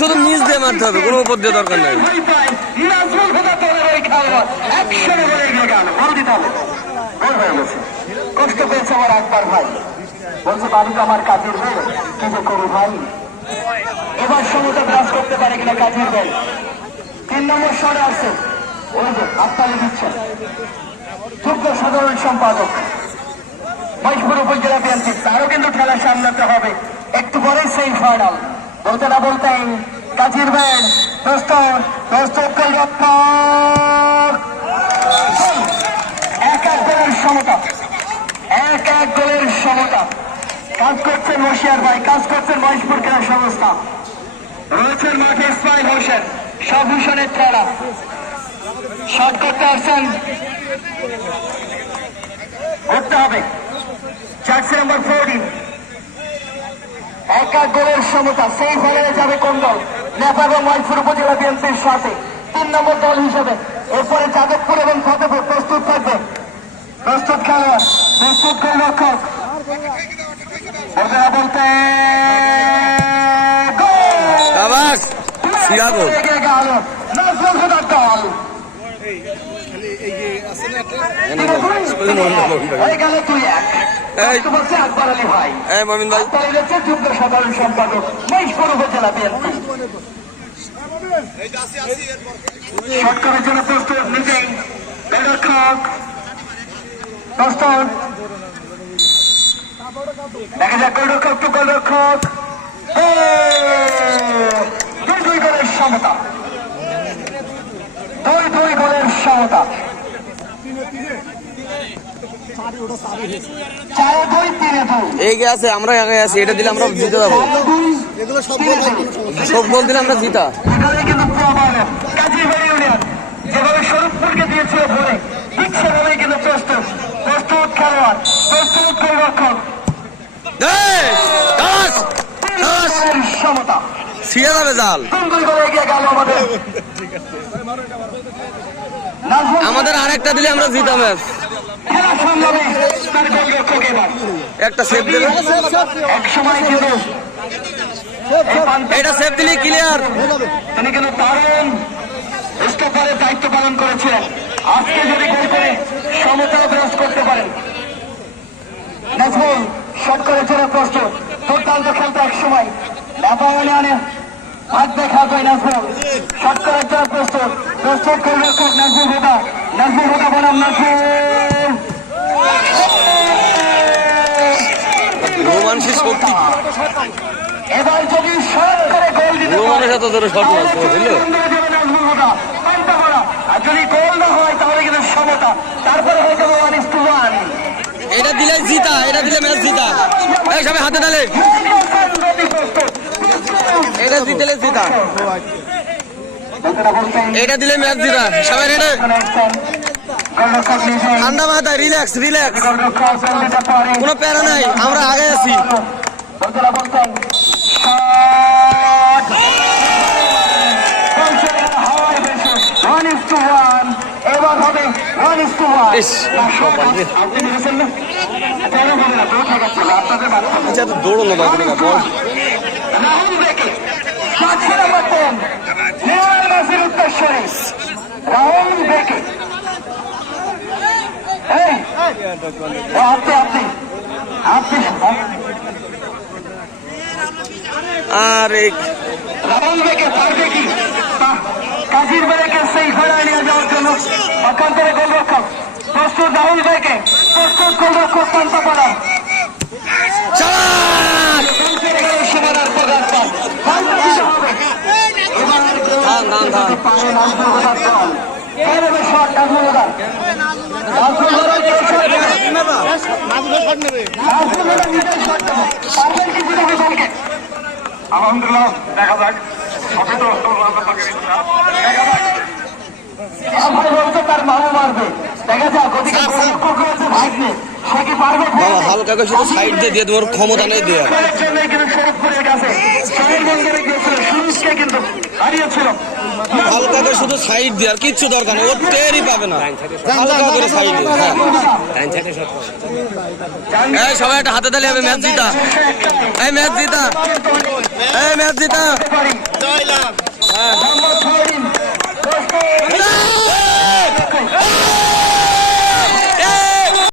শুধু নিচ দিয়ে মারতে হবে, কোনো উপর দিয়ে দরকার নাই। কষ্ট পেয়েছে আমার একবার ভাই, বলছে বাড়িতে আমার কাজের মেয়ে, কি যে করু ভাই। এবার সমুদ্র ব্রাশ করতে পারে কিনা কাজের মেয়ে। 3 নম্বর শটে আসছে, ওই যে হাততালি দিচ্ছেন যুগ্ম সাধারণ সম্পাদক মহেশপুর উপজেলা বিএনপি। তারও কিন্তু খেলা সামলাতে হবে, একটু পরেই সেই ফাইনাল। বলতে না বলতেই কাজীর ব্যান্ড প্রস্তুত, প্রস্তুত এক এক গোলের সমতা, এক এক গোলের সমতা। কাজ করছেন হোসিয়ার ভাই, কাজ করছেন মহেশপুর ক্রীড়া সংস্থা, রয়েছেন মাঠে ইসমাইল হোসেন সভূষণের খেলা। শট করতে আসছেন, ধরতে হবে জার্সি নাম্বার 14। এক এক গোলের সমতা, সেই ফাইনালে যাবে কোন দল? নেপা এবং মহেশপুর উপজেলা বিএনপির সাথে 3 নম্বর দল হিসেবে। এরপরে যাদবপুর এবং ফতেপুর প্রস্তুত থাকবে। প্রস্তুত খেলোয়াড়, প্রস্তুত গোলরক্ষক, বলতে না বলতে সাধারণ সম্পাদক মহেশপুর উপজেলা বিএনপি। সরকারের জন্য প্রস্তুত, নিজেই গোলরক্ষক প্রস্তুত। দেখা যাক গোলরক্ষক টু গোলরক্ষক, 2 গোলের সমতা, 2 গোলের সমতা। 4-2-3-2 এগিয়ে আছে, আমরা আগে আছি, এটা দিলে আমরা জিতে যাবো। সব গোল দিলে আমরা জিতা। এখানে কিন্তু কাজীবাড়ি ইউনিয়ন যেভাবে শরীফপুরকে দিয়েছিল ভরে, ঠিক সেভাবেই কিন্তু প্রস্তুত, প্রস্তুত খেলোয়াড়, প্রস্তুত গোলরক্ষক, সমতা। ছিঁড়ে যাবে জাল। 2 গোলে এগিয়ে গেল আমাদের আরেকটা দিলে আমরা জিতা ম্যাচ। খেলা সংগ্রামে তার গোলরক্ষক এবার একটা সেভ দেবে, এক সময় কিন্তু এটা সেভ দিলে ক্লিয়ার। তিনি কিন্তু দারুণ স্টপারের দায়িত্ব পালন করেছিলেন। আজকে যদি গোল করে সমতা বিরাজ করতে পারেন। নাজমুল শট করার জন্য প্রস্তুত, দুর্দান্ত খেলতে এক সময় নেপালে হাত দেখা যায়। নাজমুল শট করার জন্য প্রস্তুত, প্রস্তুত গোলরক্ষক নাজমুল হুদা, নাজমুল হুদা বনাম নাজমুল। রোমান্সের শক্তি, এবার যদি শট করে গোল দিতে রোমানের সাথে ধরে শট মারছে, বুঝলো? আর যদি গোল না হয় তাহলে কিন্তু সমতা, তারপরে হয়ে যাবে 1-1। এটা দিলে জিতা, এটা দিলে ম্যাচ জিতা। এই সবাই হাতে তালে, এটা দিলে জিতা, এটা দিলে ম্যাচ জিতা। সবাই রেডি, ঠান্ডা মাথায়, রিল্যাক্স রিল্যাক্স, কোনো প্যারা নাই, আমরা আগে আছি। এবার হবে 1-1। আচ্ছা তো দৌড়ানো দরকার না, বল রাহুল বেকে উত্তরস্বরে রাহুল বেকে। আরে রাহুল বেকে পারবে কি কাজীর বেড়েকে সেই ঘোড়ায় নিয়ে যাওয়ার জন্য? অকান্তরে গোলরক্ষক প্রস্তুত, রাহুল বেকে প্রস্তুত, গোলরক্ষক পান্তাপাড়া আলহামদুলিল্লাহ, দেখা যাক। তার মাও মারবে, দেখা যাক। ওদিকে গোলরক্ষক রয়েছে ভাগ্নে, সে কি পারবে বাবা হালকা করে শুধু সাইড দিয়ে দিয়ে দেওয়ার ক্ষমতা নেই দেওয়ার। এর জন্যই কিন্তু শরৎপুরের কাছে শহরবন্দরে গিয়েছিল, সুরুজকে কিন্তু হারিয়েছিল। হালকা করে শুধু সাইড দিয়ে আর কিচ্ছু দরকার নেই, ও টেরই পাবে না। হালকা করে সাইড দিয়ে, হ্যাঁ। এই সবাই একটা হাতে তালি হবে, ম্যাচ জিতা, এই ম্যাচ জিতা, এই ম্যাচ জিতা।